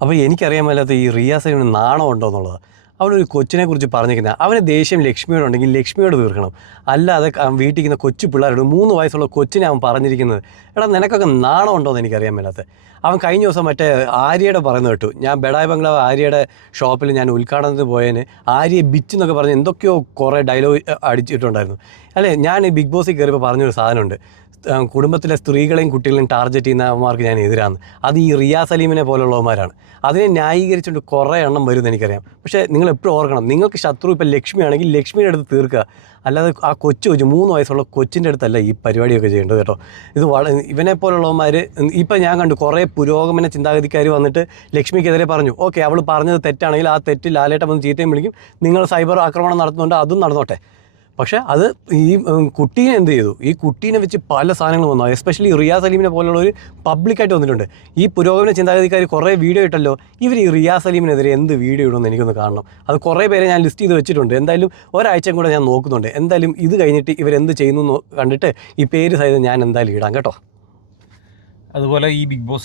അപ്പോൾ എനിക്കറിയാൻ മേലാത്ത ഈ റിയാസ് സലീമിന് നാണം ഉണ്ടോ എന്നുള്ളത്. അവനൊരു കൊച്ചിനെ കുറിച്ച് പറഞ്ഞിരിക്കുന്നത് അവന് ദേഷ്യം ലക്ഷ്മിയോടുണ്ടെങ്കിൽ ലക്ഷ്മിയോട് തീർക്കണം. അല്ലാതെ വീട്ടിൽ ഇരിക്കുന്ന കൊച്ചു പിള്ളേരോട് 3 വയസ്സുള്ള കൊച്ചിനെ അവൻ പറഞ്ഞിരിക്കുന്നത്. എടാ നിനക്കൊക്കെ നാണം ഉണ്ടോ എന്ന് എനിക്കറിയാൻ മേലാത്ത. അവൻ കഴിഞ്ഞ ദിവസം മറ്റേ ആര്യയുടെ പറയുന്നത് കേട്ടു. ഞാൻ ബെഡായി ബംഗ്ലാവ് ആര്യയുടെ ഷോപ്പിൽ ഞാൻ ഉദ്ഘാടനത്തിന് പോയതിന് ആര്യയെ ബിച്ച് എന്നൊക്കെ പറഞ്ഞ് എന്തൊക്കെയോ കുറേ ഡയലോഗ് അടിച്ചിട്ടുണ്ടായിരുന്നു. അല്ലേ, ഞാൻ ഈ ബിഗ് ബോസിൽ കയറിയപ്പോൾ പറഞ്ഞൊരു സാധനമുണ്ട്, കുടുംബത്തിലെ സ്ത്രീകളെയും കുട്ടികളെയും ടാർഗറ്റ് ചെയ്യുന്നവന്മാർക്ക് ഞാൻ എതിരാണ്. അത് ഈ റിയാസ് സലീമിനെ പോലുള്ളവന്മാരാണ്. അതിനെ ന്യായീകരിച്ചുകൊണ്ട് കുറേ എണ്ണം വരുമെന്ന് എനിക്കറിയാം. പക്ഷേ നിങ്ങൾ എപ്പോഴും ഓർക്കണം, നിങ്ങൾക്ക് ശത്രു ഇപ്പോൾ ലക്ഷ്മിയാണെങ്കിൽ ലക്ഷ്മിയുടെ അടുത്ത് തീർക്കുക. അല്ലാതെ ആ കൊച്ചു 3 വയസ്സുള്ള കൊച്ചിൻ്റെ അടുത്തല്ല ഈ പരിപാടിയൊക്കെ ചെയ്യേണ്ടത് കേട്ടോ. ഇത് ഇവനെ പോലുള്ളവന്മാർ ഇപ്പം ഞാൻ കണ്ടു കുറേ പുരോഗമന ചിന്താഗതിക്കാർ വന്നിട്ട് ലക്ഷ്മിക്കെതിരെ പറഞ്ഞു. ഓക്കെ, അവൾ പറഞ്ഞത് തെറ്റാണെങ്കിൽ ആ തെറ്റ് ലാലേട്ടൻ വന്ന് ചീത്തയും വിളിക്കും. നിങ്ങൾ സൈബർ ആക്രമണം നടത്തുന്നുണ്ട്, അതും നടന്നോട്ടെ. പക്ഷേ അത് ഈ കുട്ടീനെ എന്ത് ചെയ്തു? ഈ കുട്ടീനെ വെച്ച് പല സാധനങ്ങളും വന്നു. എസ്പെഷ്യലി റിയാസ് സലീമിനെ പോലുള്ളവർ പബ്ലിക്കായിട്ട് വന്നിട്ടുണ്ട്. ഈ പുരോഗമന ചിന്താഗതിക്കാർ കുറേ വീഡിയോ ഇട്ടല്ലോ. ഇവർ ഈ റിയാസ് സലീമിനെതിരെ എന്ത് വീഡിയോ ഇടുമെന്ന് എനിക്കൊന്ന് കാണണം. അത് കുറേ പേരെ ഞാൻ ലിസ്റ്റ് ചെയ്ത് വെച്ചിട്ടുണ്ട്. എന്തായാലും ഒരാഴ്ചയും കൂടെ ഞാൻ നോക്കുന്നുണ്ട്. എന്തായാലും ഇത് കഴിഞ്ഞിട്ട് ഇവരെന്ത് ചെയ്യുന്നു കണ്ടിട്ട് ഈ പേര് സഹിതം ഞാൻ എന്തായാലും ഇടാം കേട്ടോ. അതുപോലെ ഈ ബിഗ് ബോസ്